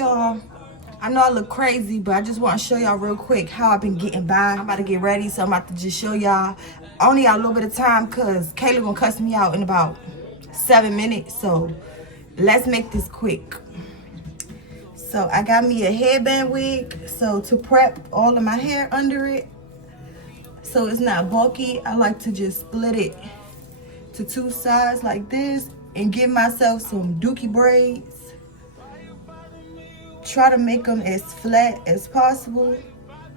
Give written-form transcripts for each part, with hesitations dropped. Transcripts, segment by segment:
y'all. I know I look crazy, but I just want to show y'all real quick how I've been getting by. I'm about to get ready, so I'm about to just show y'all. I only got a little bit of time because Kayla gonna cuss me out in about 7 minutes. So let's make this quick. So I got me a headband wig. So to prep all of my hair under it, so it's not bulky, I like to just split it to 2 sides like this and give myself some dookie braids. Try to make them as flat as possible. Got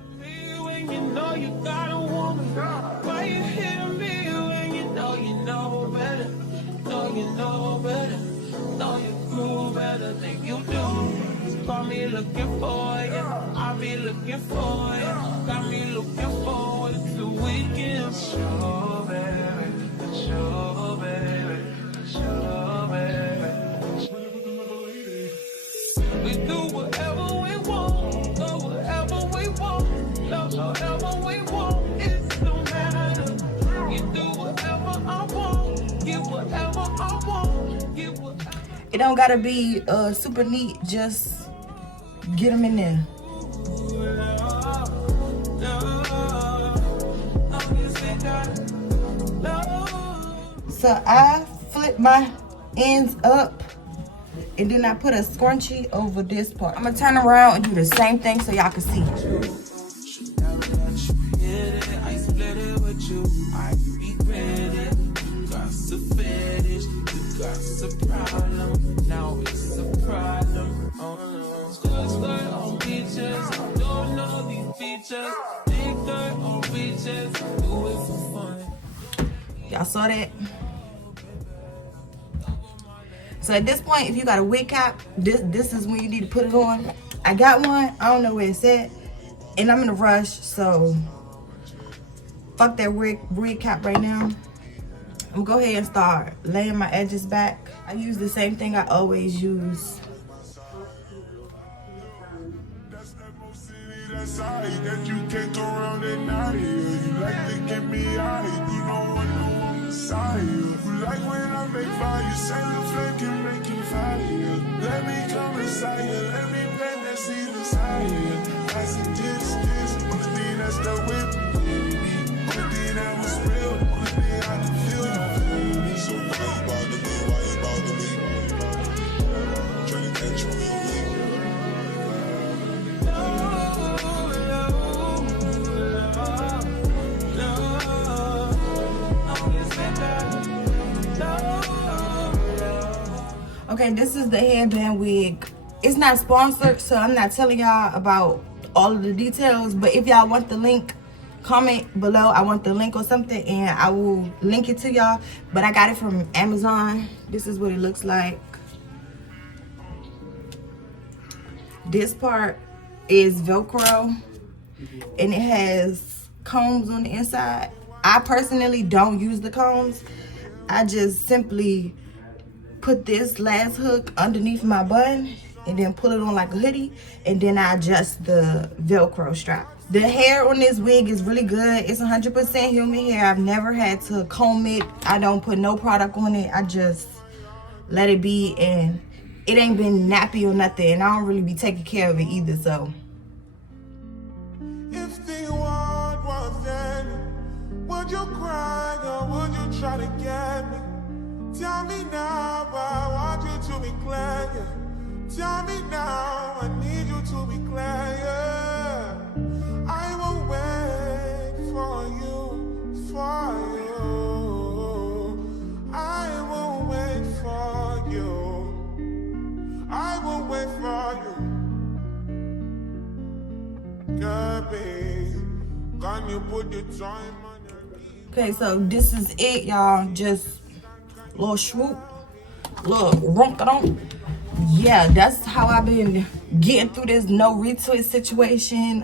me looking for you, I be looking for you. Got me looking forward to weekend. Sure, baby, sure, baby, sure, baby. We do whatever we want, go wherever we want, love whatever we want. It don't matter. You do whatever I want, get whatever I want, get whatever. It don't gotta be super neat, just get them in there. So I flip my ends up and then I put a scrunchie over this part. I'm gonna turn around and do the same thing so y'all can see. Y'all saw that? So at this point, if you got a wig cap, this is when you need to put it on. I got one, I don't know where it's at, and I'm in a rush, so fuck that wig cap right now. I'm gonna go ahead and start laying my edges back. I use the same thing I always use. That you can't go around at night. You like to get me out. You don't want no one beside you. You like when I make fire. Send the flame can make you fire. Let me come inside you. Let me plant that seed inside you. I said this. Only thing that's the whip. Only thing that was real. Only thing I can feel. So why you bother me? Why you bother me? Trying to catch me. Okay, this is the headband wig. It's not sponsored, so I'm not telling y'all about all of the details, but if y'all want the link, comment below. I want the link or something and I will link it to y'all. But I got it from Amazon. This is what it looks like. This part is Velcro and it has combs on the inside. I personally don't use the combs. I just simply put this last hook underneath my bun and then pull it on like a hoodie, and then I adjust the Velcro strap. The hair on this wig is really good. It's 100% human hair. I've never had to comb it. I don't put no product on it. I just let it be, and it ain't been nappy or nothing, and I don't really be taking care of it either, so. If the world was ending, would you cry or would you try to get me? Tell me now, I want you to be clear, yeah. Tell me now, I need you to be clear, yeah. I will wait for you. I will wait for you. I will wait for you. Girl, babe, can you put the time on your knees? Okay, so this is it, y'all. Just little swoop, little rump-a-dump. Yeah, that's how I've been getting through this no retwist situation.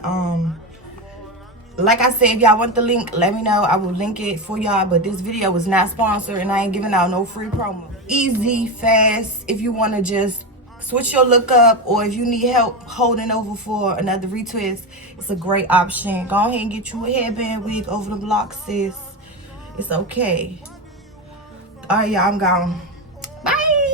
Like I said, if y'all want the link, let me know. I will link it for y'all, but this video was not sponsored and I ain't giving out no free promo. Easy, fast, if you want to just switch your look up, or if you need help holding over for another retwist, it's a great option. Go ahead and get you a headband wig over the Locs, sis. It's okay. All right, y'all, I'm gone. Bye.